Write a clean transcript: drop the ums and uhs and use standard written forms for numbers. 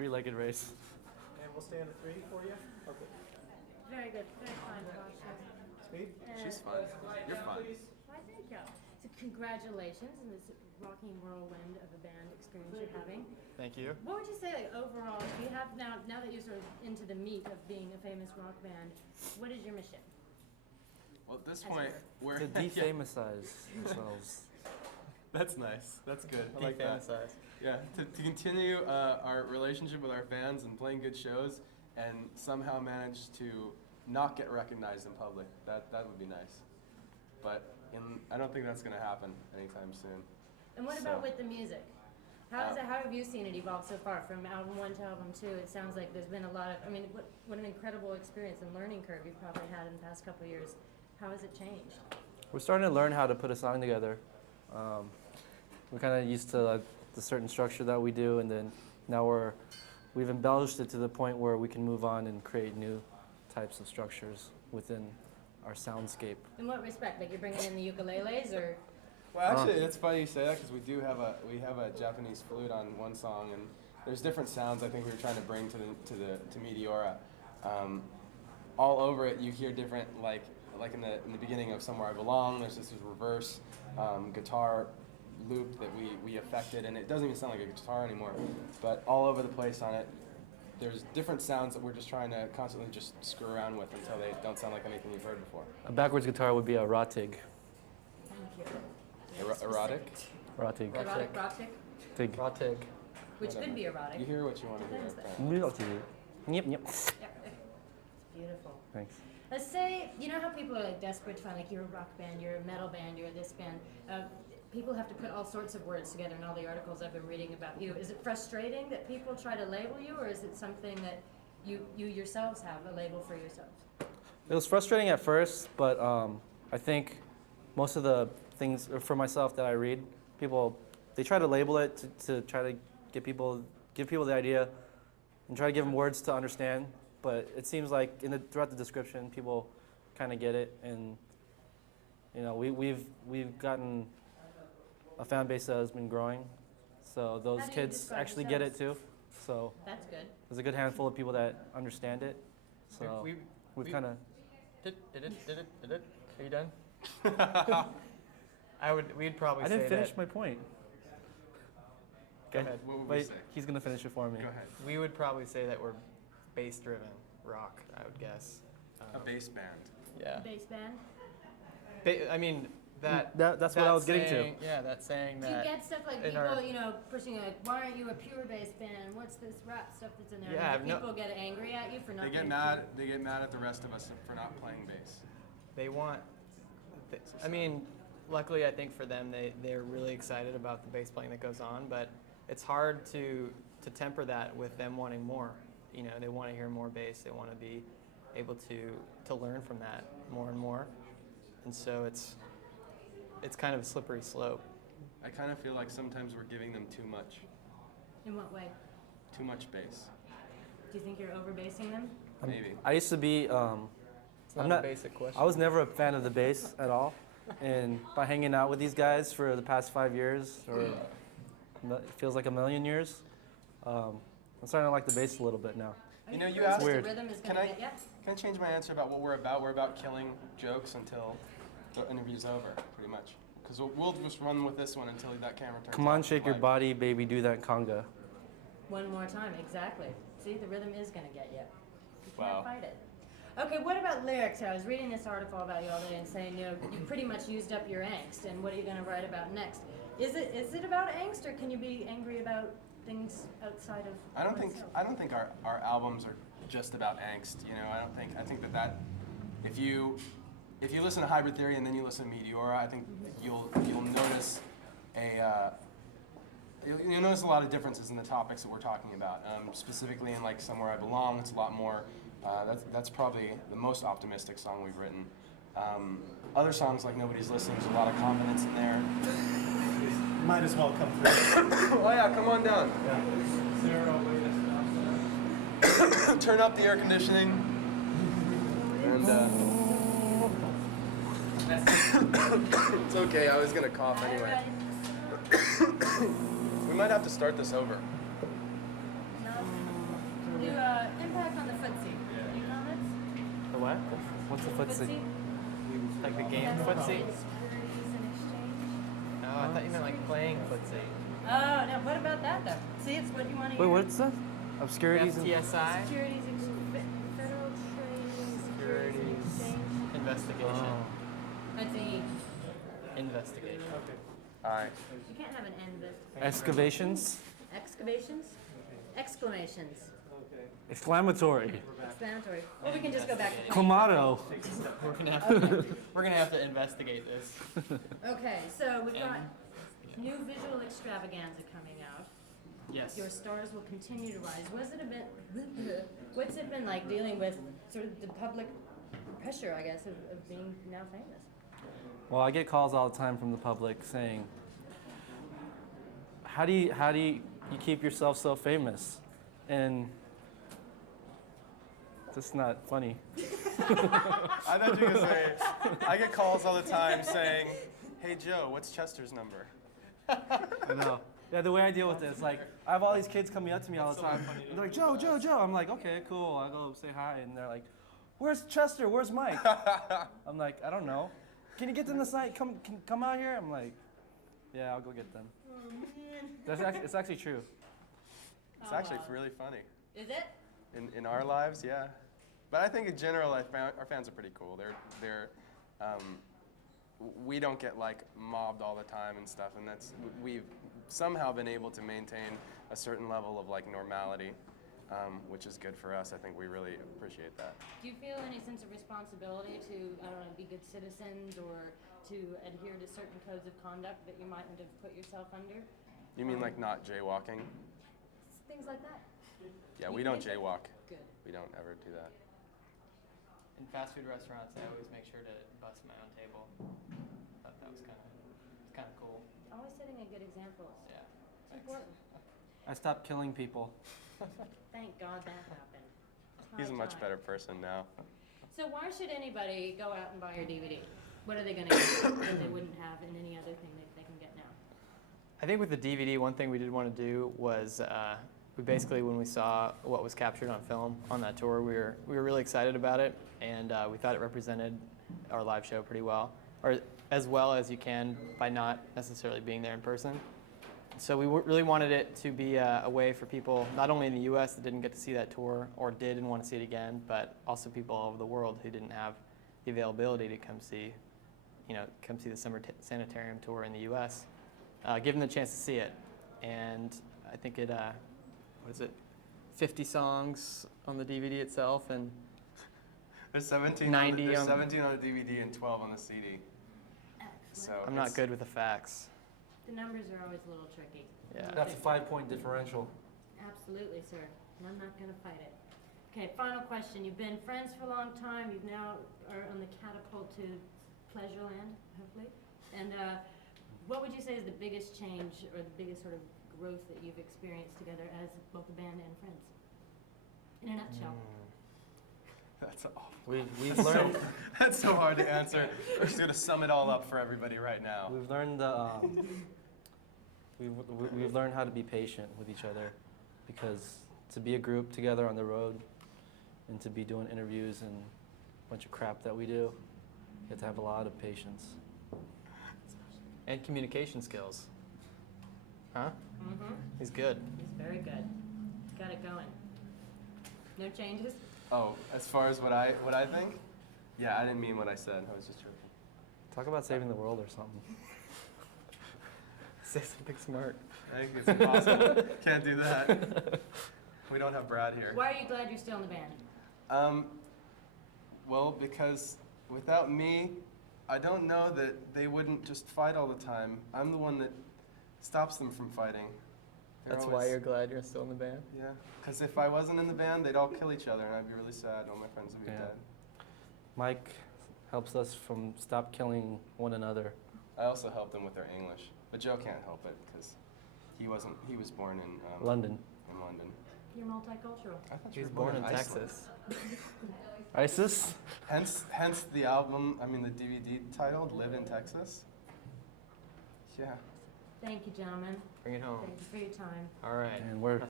Three-legged race. And we'll stand at 3 for you. Okay. Very good. Very fine posture. Speed? She's fun. You're fun. Why, thank you. So congratulations on this rocking whirlwind of a band experience you're having. Thank you. What would you say, like, overall, do you have now that you're sort of into the meat of being a famous rock band, what is your mission? Well, at this As point, it we're To defamicize themselves. That's nice. That's good. I like that. Yeah, to continue our relationship with our fans and playing good shows, and somehow manage to not get recognized in public. That would be nice. But I don't think that's going to happen anytime soon. And what about with the music? How have you seen it evolve so far from album 1 to album 2? It sounds like there's been a lot of, I mean, what an incredible experience and learning curve you've probably had in the past couple of years. How has it changed? We're starting to learn how to put a song together. We're kind of used to the certain structure that we do, and then now we've embellished it to the point where we can move on and create new types of structures within our soundscape. In what respect? Like you're bringing in the ukuleles, or? Well, actually, it's funny you say that because we have a Japanese flute on one song, and there's different sounds I think we were trying to bring to Meteora. All over it, you hear different like in the beginning of Somewhere I Belong. There's this reverse guitar loop that we affected, and it doesn't even sound like a guitar anymore. But all over the place on it, there's different sounds that we're just trying to constantly just screw around with until they don't sound like anything you've heard before. A backwards guitar would be a rotig. Thank you. Erotic? Rotig. Erotic, rotic, Tig. Rotig. which could be erotic. You hear what you want to hear. What is that? Rotig. Yep. Yeah. It's beautiful. Thanks. Let's say, you know how people are like desperate to find, like, you're a rock band, you're a metal band, you're this band. People have to put all sorts of words together in all the articles I've been reading about you. Is it frustrating that people try to label you, or is it something that you yourselves have a label for yourselves? It was frustrating at first, but I think most of the things for myself that I read, they try to label it to try to give people the idea and try to give them words to understand. But it seems like throughout the description, people kind of get it, and we've gotten a fan base that has been growing. So those kids actually get it too. So that's good. There's a good handful of people that understand it. So we've kind of. Did it? Are you done? We'd probably I say didn't finish that, my point. Go ahead. What would we Wait, say? he's gonna finish it for me. Go ahead. We would probably say that we're bass-driven rock, I would guess. A bass band. Yeah. Bass band? I mean, That's what I was getting saying, to. Yeah, that's saying Do you that. get stuff like in people, our- pushing like, why aren't you a pure bass band? What's this rap stuff that's in there? Yeah, Do people get angry at you for not They get being mad. They get mad at the rest of us for not playing bass. They want. I mean, luckily, I think for them, they're really excited about the bass playing that goes on, but it's hard to temper that with them wanting more. They want to hear more bass. They want to be able to learn from that more and more, and so it's kind of a slippery slope. I kind of feel like sometimes we're giving them too much. In what way? Too much bass. Do you think you're over-bassing them? Maybe. I used to be. It's not a basic question. I was never a fan of the bass at all, and by hanging out with these guys for the past 5 years, or it feels like a million years, I'm starting to like the bass a little bit now. You asked. Weird. The rhythm is Can gonna I get can I change my answer about what we're about? We're about killing jokes until the interview's over, pretty much. Because we'll just run with this one until that camera turns. Come on, off shake your live. body, baby, do that conga. One more time, exactly. See, the rhythm is gonna get you. You can't Wow. fight it. Okay, what about lyrics? I was reading this article about you all day and saying, you pretty much used up your angst, and what are you going to write about next? Is it about angst, or can you be angry about things outside of? I don't think our albums are just about angst. I think that if you listen to Hybrid Theory and then you listen to Meteora, I think you'll notice you'll notice a lot of differences in the topics that we're talking about. Specifically in like Somewhere I Belong, it's a lot more. That's probably the most optimistic song we've written. Other songs like Nobody's Listening, there's a lot of confidence in there. Might as well come through. Oh yeah, come on down. Is there a way to stop that? Turn up the air conditioning. And it's okay, I was gonna cough anyway. We might have to start this over. No. What's a footsie? Like the game footsie? Securities and exchange. Oh, I thought you meant like playing footsie. Oh, no, what about that though? See, it's what you want to Wait, hear. what's that? Obscurities and FTSI? Securities, Federal Trading Securities Exchange. Investigation. That's E. Investigation. All right. You can't have an N excavations. Excavations? Exclamations. Exclamatory. Explanatory. Or we can just go back to Clamato. We're gonna have to investigate this. Okay, so we've got new visual extravaganza coming out. Yes. Your stars will continue to rise. Was it a bit? What's it been like dealing with sort of the public pressure, I guess, of being now famous? Well, I get calls all the time from the public saying, "How do you keep yourself so famous?" And that's not funny. I thought you were gonna say, I get calls all the time saying, "Hey Joe, what's Chester's number?" I know. Yeah, the way I deal with it is like, I have all these kids coming up to me all the time. They're like, Joe, Joe, Joe. I'm like, okay, cool. I go say hi, and they're like, "Where's Chester? Where's Mike?" I'm like, I don't know. Can you get them this night? Come out here. I'm like, yeah, I'll go get them. Oh man. It's actually true. It's Oh, actually wow. really funny. Is it? In our lives, yeah. But I think in general, our fans are pretty cool. We don't get like mobbed all the time and stuff, and we've somehow been able to maintain a certain level of like normality, which is good for us. I think we really appreciate that. Do you feel any sense of responsibility to, I don't know, be good citizens or to adhere to certain codes of conduct that you mightn't have put yourself under? You mean like not jaywalking? Things like that. Yeah, You we don't think- jaywalk. Good. We don't ever do that. In fast food restaurants, I always make sure to bus my own table. Thought that was kind of cool. Always setting a good example. Yeah. It's important. I stopped killing people. Thank God that happened. It's He's a high much time. better person now. So why should anybody go out and buy your DVD? What are they going to get that they wouldn't have in any other thing that they can get now? I think with the DVD, one thing we did want to do was we basically, when we saw what was captured on film on that tour, we were really excited about it, and we thought it represented our live show pretty well, or as well as you can by not necessarily being there in person. So we really wanted it to be a way for people, not only in the U.S. that didn't get to see that tour or did and want to see it again, but also people all over the world who didn't have the availability to come see the Summer Sanitarium tour in the U.S. Give them the chance to see it, and I think it, 50 songs on the DVD itself, and There's 17 90 there's on- 17 on the DVD and 12 on the CD. So I'm not it's- good with the facts. The numbers are always a little tricky. Yeah. That's a 5-point differential. Absolutely, sir. And I'm not going to fight it. Okay, final question. You've been friends for a long time. You've now are on the catapult to Pleasureland, hopefully. And what would you say is the biggest change or the biggest sort of growth that you've experienced together as both a band and friends? In a nutshell. That's awful. We've That's learned that's so hard to answer. We're just gonna sum it all up for everybody right now. we've learned we've learned how to be patient with each other, because to be a group together on the road and to be doing interviews and a bunch of crap that we do, you have to have a lot of patience. And communication skills. Huh? Mm-hmm. He's good. He's very good. Got it going. No changes? Oh, as far as what I think, yeah, I didn't mean what I said. I was just joking. Talk about saving the world or something. Say something smart. I think it's impossible. Can't do that. We don't have Brad here. Why are you glad you're still in the band? Well, because without me, I don't know that they wouldn't just fight all the time. I'm the one that stops them from fighting. They're That's why always- you're glad you're still in the band? Yeah, because if I wasn't in the band, they'd all kill each other, and I'd be really sad. All my friends would be Yeah. dead. Mike helps us from stop killing one another. I also helped them with their English, but Joe can't help it because he was born in London. In London. You're multicultural. I thought you He's were born in Iceland. Texas. ISIS? Hence the album. I mean the DVD titled "Live in Texas." Yeah. Thank you, gentlemen. Bring it home. Thank you for your time. All right. And we're